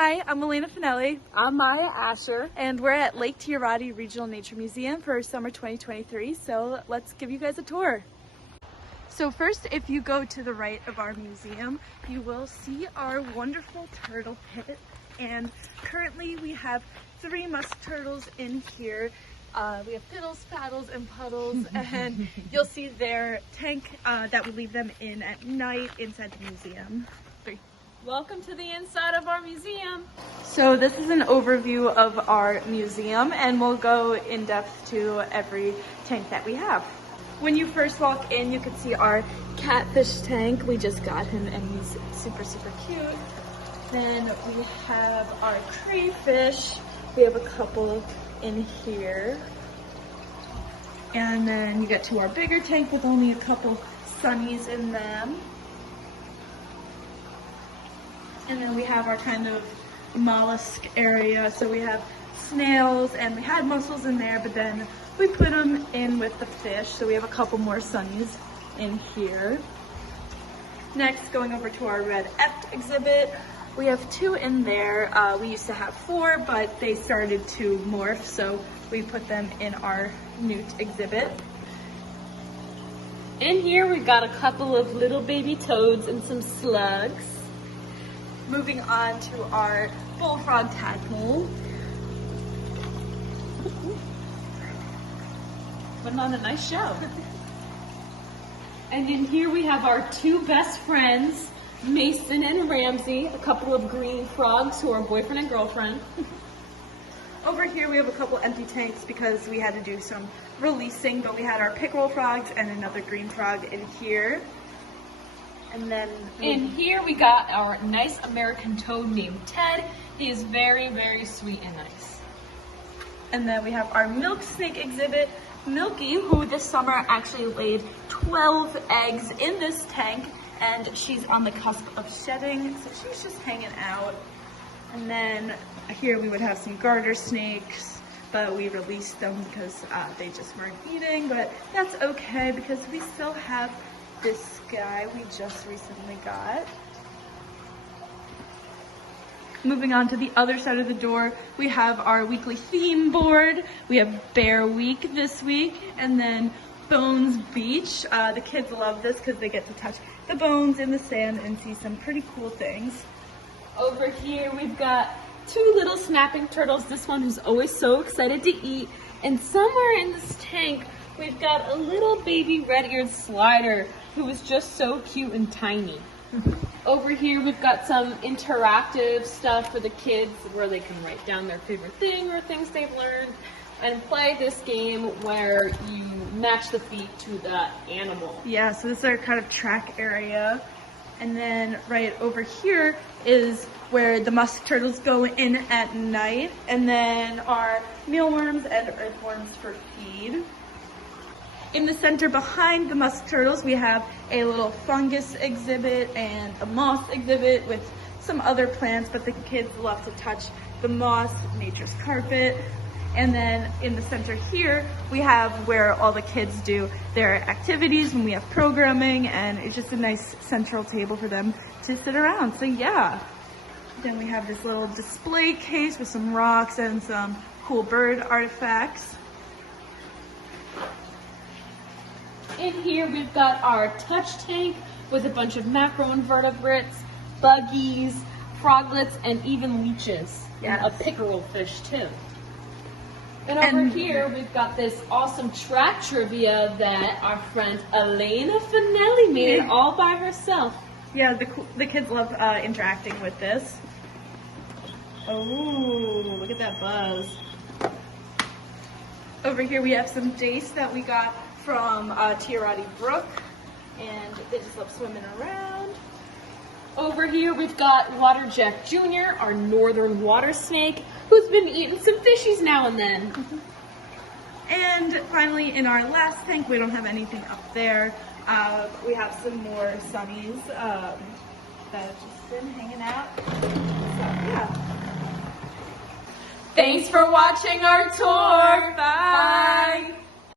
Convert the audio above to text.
Hi, I'm Elena Finelli. I'm Maya Asher. And we're at Lake Tiorati Regional Nature Museum for summer 2023, so let's give you guys a tour. So first, if you go to the right of our museum, you will see our wonderful turtle pit. And currently we have 3 musk turtles in here. We have Piddles, Paddles, and Puddles, and you'll see their tank that we leave them in at night inside the museum. Welcome to the inside of our museum. So this is an overview of our museum, and we'll go in depth to every tank that we have. When you first walk in, you can see our catfish tank. We just got him and he's super, super cute. Then we have our crayfish. We have a couple in here. And then you get to our bigger tank with only a couple sunnies in them. And then we have our kind of mollusk area. So we have snails and we had mussels in there, but then we put them in with the fish. So we have a couple more sunnies in here. Next, going over to our red F exhibit. We have 2 in there. We used to have 4, but they started to morph, so we put them in our newt exhibit. In here we got a couple of little baby toads and some slugs. Moving on to our bullfrog tadpole. Putting on a nice show. And in here we have our 2 best friends, Mason and Ramsey, a couple of green frogs who are boyfriend and girlfriend. Over here we have a couple empty tanks because we had to do some releasing, but we had our pickerel frogs and another green frog in here. And then in here we got our nice American toad named Ted. He is very, very sweet and nice. And then we have our milk snake exhibit, Milky, who this summer actually laid 12 eggs in this tank, and she's on the cusp of shedding, so she's just hanging out. And then here we would have some garter snakes, but we released them because they just weren't eating, but that's okay because we still have this guy we just recently got. Moving on to the other side of the door, we have our weekly theme board. We have Bear Week this week, and then Bones Beach. The kids love this because they get to touch the bones in the sand and see some pretty cool things. Over here we've got 2 little snapping turtles, this one who's always so excited to eat, and somewhere in this tank we've got a little baby red-eared slider who is just so cute and tiny. Over here we've got some interactive stuff for the kids where they can write down their favorite thing or things they've learned and play this game where you match the feet to the animal. Yeah, so this is our kind of track area. And then right over here is where the musk turtles go in at night, and then our mealworms and earthworms for feed. In the center behind the musk turtles, we have a little fungus exhibit and a moss exhibit with some other plants, but the kids love to touch the moss, nature's carpet. And then in the center here, we have where all the kids do their activities when we have programming, and it's just a nice central table for them to sit around. So yeah. Then we have this little display case with some rocks and some cool bird artifacts. In here we've got our touch tank with a bunch of macroinvertebrates, buggies, froglets, and even leeches. Yes. And a pickerel fish too. And over here we've got this awesome track trivia that our friend Elena Finelli made all by herself. Yeah, the kids love interacting with this. Oh, look at that buzz. Over here we have some dace that we got from Tiorati Brook, and they just love swimming around. Over here we've got Waterjack Jr., our northern water snake, who's been eating some fishies now and then. And finally, in our last tank, we don't have anything up there. We have some more sunnies that have just been hanging out. So, yeah. Thanks for watching our tour. Bye.